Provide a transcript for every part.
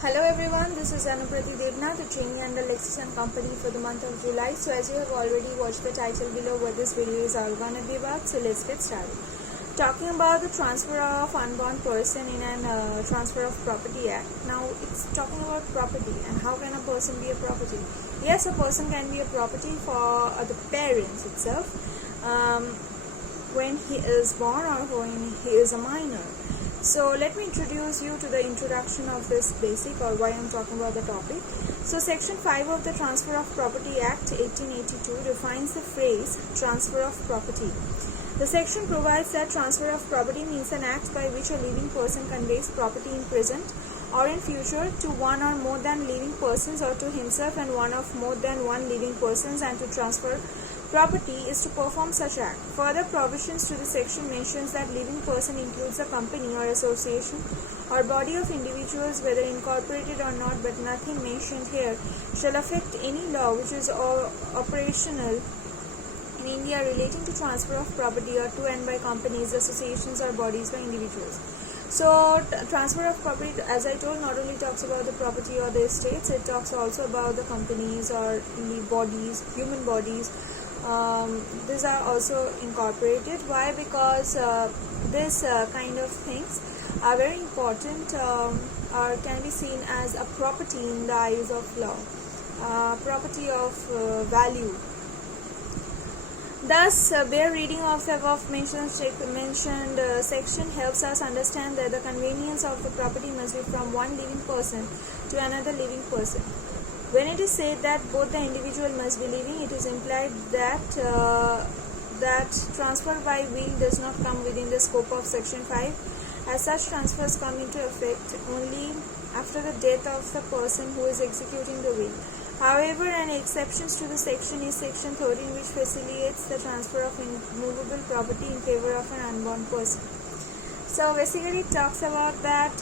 Hello everyone, this is Anuprati Devnath, the trainee under Lexicon Company for the month of July. So as you have already watched the title below, what this video is all gonna be about, so let's get started. Talking about the transfer of unborn person in an Transfer of Property Act. Now it's talking about property and how can a person be a property. Yes, a person can be a property for the parents itself when he is born or when he is a minor. So let me introduce you to the introduction of this basic or why I'm talking about the topic. So section 5 of the Transfer of Property Act 1882 defines the phrase transfer of property. The section provides that transfer of property means an act by which a living person conveys property in present or in future to one or more than living persons or to himself and one of more than one living persons, and to transfer property is to perform such act. Further provisions to the section mentions that living person includes a company or association or body of individuals, whether incorporated or not, but nothing mentioned here shall affect any law which is operational in India relating to transfer of property or to and by companies, associations or bodies by individuals. So transfer of property, as I told, not only talks about the property or the estates, it talks also about the companies or the bodies, human bodies. These are also incorporated. Why? Because this kind of things are very important or can be seen as a property in the eyes of law, property of value. Thus, bare reading of the above mentioned section helps us understand that the convenience of the property must be from one living person to another living person. When it is said that both the individual must be living, it is implied that that transfer by will does not come within the scope of section 5, as such transfers come into effect only after the death of the person who is executing the will. However, an exception to the section is section 13, which facilitates the transfer of immovable property in favor of an unborn person. So basically it talks about that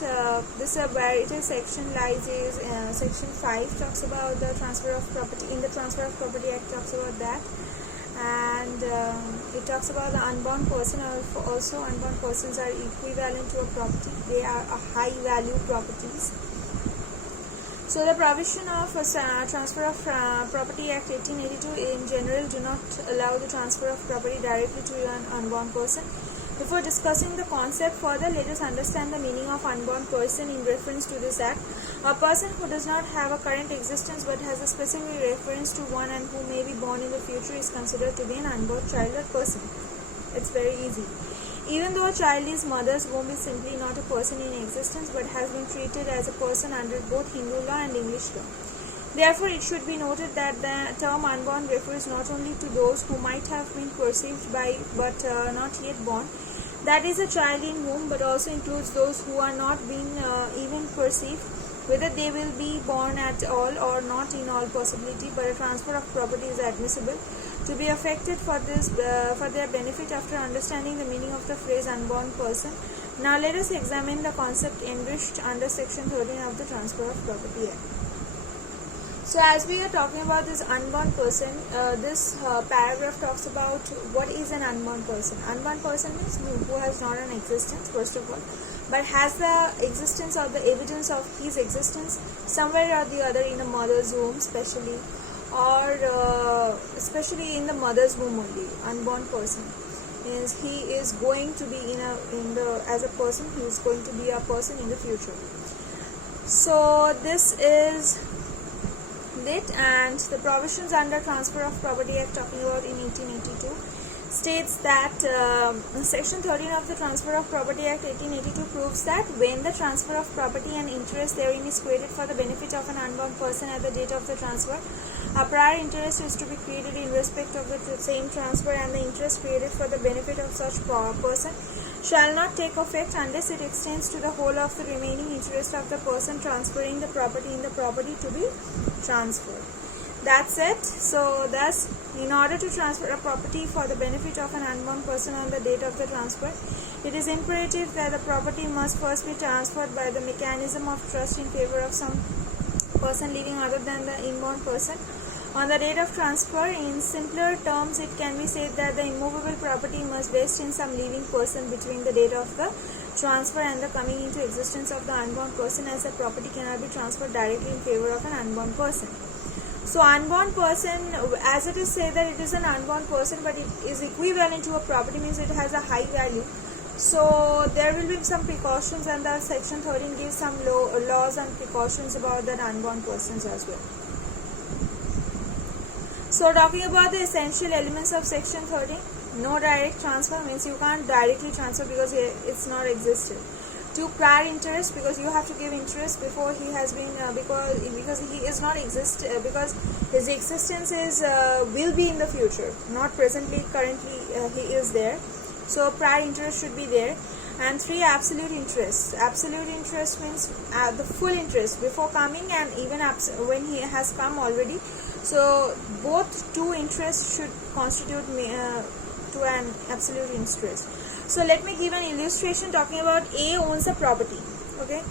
this where it is section lies is section 5 talks about the transfer of property. In the Transfer of Property Act talks about that, and it talks about the unborn person. Also unborn persons are equivalent to a property. They are a high value properties. So the provision of Transfer of Property Act 1882 in general do not allow the transfer of property directly to an unborn person. Before discussing the concept further, let us understand the meaning of unborn person in reference to this act. A person who does not have a current existence but has a specific reference to one and who may be born in the future is considered to be an unborn child or person. It's very easy. Even though a child is mother's womb is simply not a person in existence but has been treated as a person under both Hindu law and English law. Therefore, it should be noted that the term unborn refers not only to those who might have been perceived by but not yet born, that is a child in womb, but also includes those who are not being even perceived, whether they will be born at all or not in all possibility, but a transfer of property is admissible to be effected for their benefit after understanding the meaning of the phrase unborn person. Now let us examine the concept enriched under section 13 of the Transfer of Property Act. So as we are talking about this unborn person, this paragraph talks about what is an unborn person. Unborn person means who has not an existence, first of all, but has the existence or the evidence of his existence somewhere or the other in a mother's womb, especially, or especially in the mother's womb only. Unborn person is he is going to be as a person. He is going to be a person in the future. So this is it, and the provisions under Transfer of Property Act talking about in 1882 states that section 13 of the Transfer of Property Act 1882 proves that when the transfer of property and interest therein is created for the benefit of an unborn person at the date of the transfer, a prior interest is to be created in respect of the same transfer, and the interest created for the benefit of such person shall not take effect unless it extends to the whole of the remaining interest of the person transferring the property in the property to be transferred. That's it. So thus, in order to transfer a property for the benefit of an unborn person on the date of the transfer, it is imperative that the property must first be transferred by the mechanism of trust in favor of some person living other than the inborn person. On the date of transfer, in simpler terms, it can be said that the immovable property must vest in some living person between the date of the transfer and the coming into existence of the unborn person, as the property cannot be transferred directly in favor of an unborn person. So unborn person, as it is said that it is an unborn person, but it is equivalent to a property, means it has a high value. So there will be some precautions, and the section 13 gives some laws and precautions about that unborn persons as well. So talking about the essential elements of section 13, no direct transfer, means you can't directly transfer because it's not existed. To prior interest, because you have to give interest before he has been because he is not exist because his existence is will be in the future, not presently. Currently he is there, so prior interest should be there. And 3, absolute interest. Absolute interest means the full interest before coming and even when he has come already. So both 2 interests should constitute to an absolute interest. So let me give an illustration talking about A owns a property. Okay,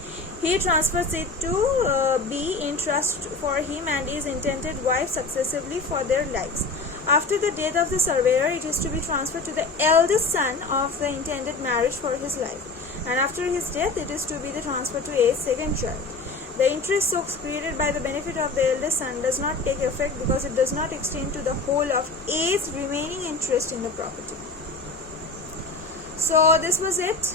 he transfers it to B in trust for him and his intended wife successively for their lives. After the death of the surveyor, it is to be transferred to the eldest son of the intended marriage for his life, and after his death, it is to be the transfer to A's second child. The interest so created by the benefit of the eldest son does not take effect because it does not extend to the whole of A's remaining interest in the property. So this was it.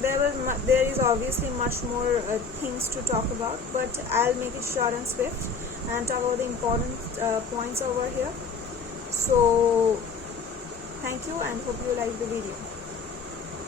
There is obviously much more things to talk about, but I'll make it short and swift and talk about the important points over here. So thank you and hope you like the video.